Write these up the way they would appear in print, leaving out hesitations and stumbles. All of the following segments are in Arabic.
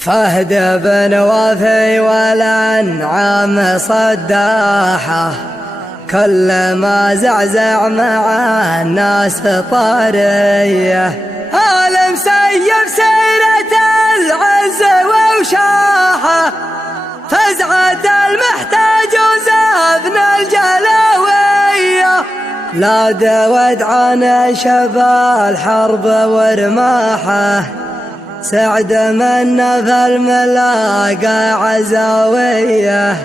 فهد بن وفي والأنعام صداحة، كل ما زعزع مع الناس طارية. عالم سيف سيرة العز ووشاحة، فزعة المحتاج وزفن الجلاوية. لا دود عن شبا الحرب ورماحه، سعد من في الملاقى عزاوية.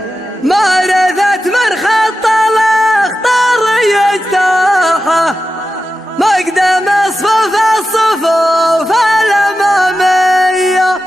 معرفة من خط الاخطار يجتاحه، مقدم صفوف الصفوف الامامية.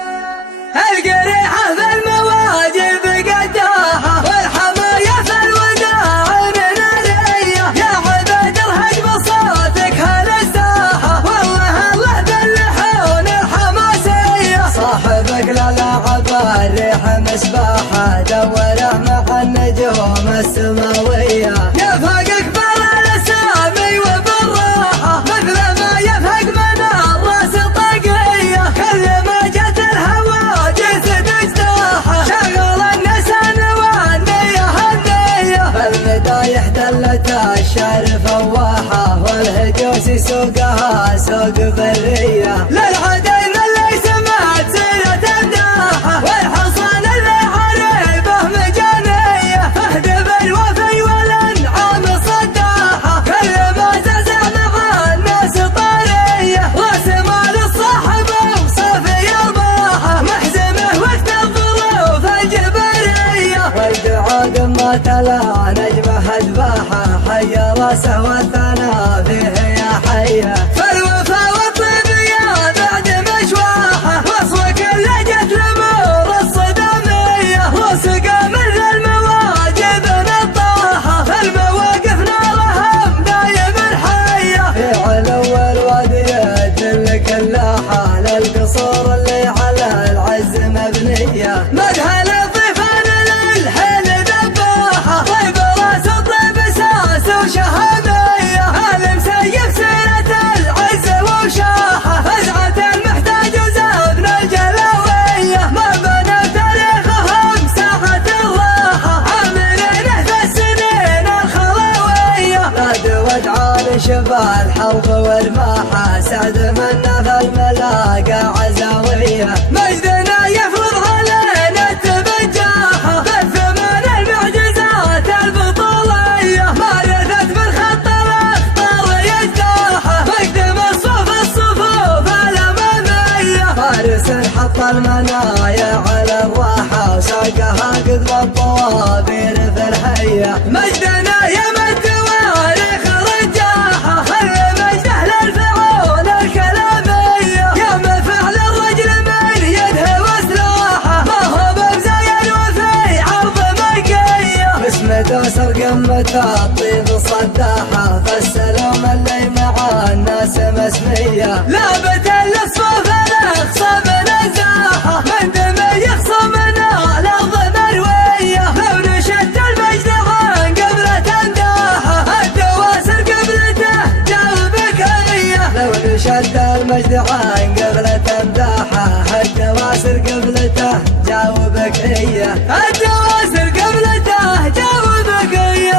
القريحة في المواجب قداحة، والحماية في الوداع من الرية. يا عبد الهجم صوتك هالساحة، والله الله باللحون الحماسية. صاحبك للعب الريح مسباحة، دوره مع النجوم السماوية. يفهقك بالاسامي وبالراحة، مثل ما يفهق من الراس طاقية. كل ما جت الهواجس تجتاحه، شغل النسان والنية النية. المدايح دلت الشعر فواحة، والهجوس سوقها سوق برية. للعدين اللي سمعت سيرة مداحة، والحصان اللي عريبه مجانية. فهد بن وفي والأنعام صداحة، كل ما زعزع مع الناس طارية. راس مال الصاحب وصافي الباحة، محزمه وقت الظروف الجبرية. والدعاء ما تلا نجمه ذباحة، حي راسه والثنا فيه يا حيه. فالوفا والطيب يا بعد مشواحة، وصلك اللي جت لمور الصدامية. وسقى من المواجب نطاحة، فالمواقف نارهم دايم الحية. في علو الوادي يدلك اللاحة، للقصور اللي على العز مبنية. مدها للضيفان للحيل ذباحة، طيب راس الطيب ساس وشهامية. عالم سيف سيرة العز ووشاحة، فزعة المحتاج وزفن الجلاوية. ما بنوا تاريخهم ساحة الراحة، عاملينه في السنين الخلاوية. لا دود عالي شبا الحرب والماحة، سعد منا في الملاقى عزاوية. مجدنا يفرض علينا التبجاحة، بالثمان المعجزات البطولية. معرفة من خط الاخطار يجتاحه، مقدم الصفوف الامامية. فارس حط المنايا على الراحة، وساقها قد الطوابير في الحية. مجدنا يا مد واريخ رجاحة، خل مجده للفعول الكلامية. يا مفعل الرجل من يده وسلاحه، ما هو بمزايا وفي عرض ملقية. باسم دوسر قمة الطيب صداحة، فالسلام اللي مع الناس مسمية. لابت الصفوف الاخصام نزاحة، من دم يخصم من الارض مروية. لو نشد المجد عن قبلة امداحة، الدواسر قبلته جاوبك هي. لو نشد المجد عن قبلة امداحة، الدواسر قبلته جاوبك هي. الدواسر قبلته جاوبك هي.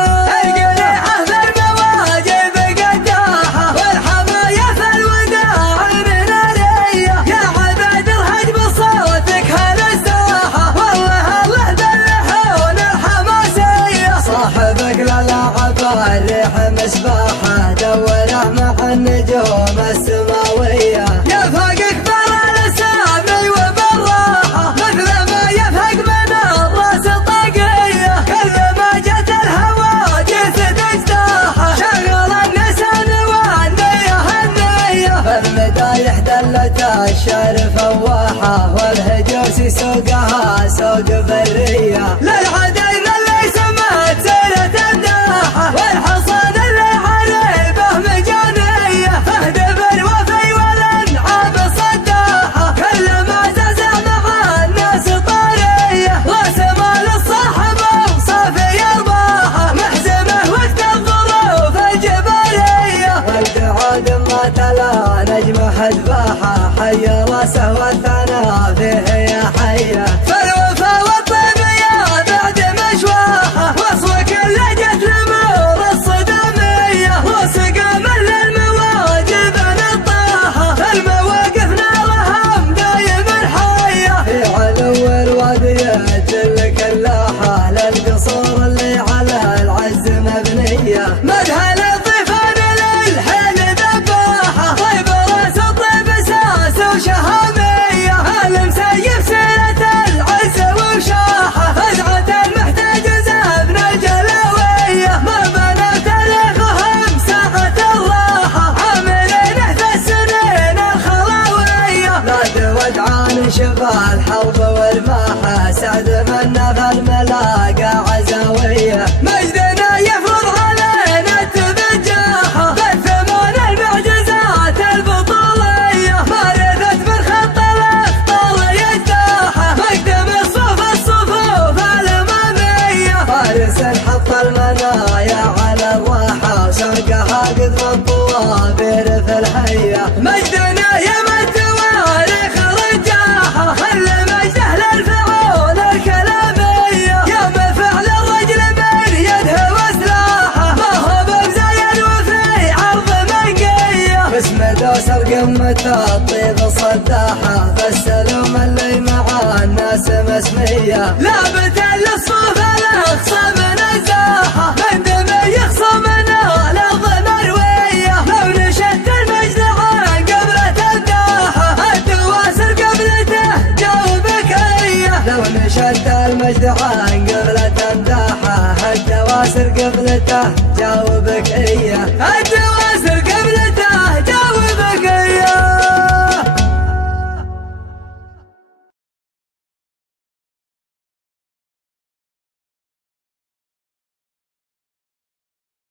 القريحة في المواجب قداحة، والحماية في الوداع من الرية. يا عبد الهجم صوتك هالساحة، والله الله باللحون الحماسية. صاحبك للعب الريح مسباحة، دوره مع النجوم السماوية. يفهقك بالاسامي وبالراحة، مثل ما يفهق من الراس شفا الحرب ورماحه، سعد منا في الملاقى عزاوية. مجدنا يفرض علينا التبجاحه، بالثمان المعجزات البطولية، مارثت من خط الاخطار يجتاحه، مقدم الصفوف الامامية، فارس حط المنايا على الراحه، وسوقها قدر الطوابير في الحيه. مجدنا يمد تواريخ رجاحه، خل مجده للفعول الكلاميه، يا مفعل الرجل من يده وسلاحه، ما هو بمزين وفي عرض منقيه، باسم دوسر قمة الطيب صداحه، فالسلوم اللي مع الناس مسميه، لابت للصوف الاخصام نزاحه، من دم يخصمنا الارض مرويه، لو نشدت المجد عن قبلة الداحه، الدواسر قبلته جاوبك هي، لو نشدت المجد عن قبلة الداحه، الدواسر قبلته جاوبك هي.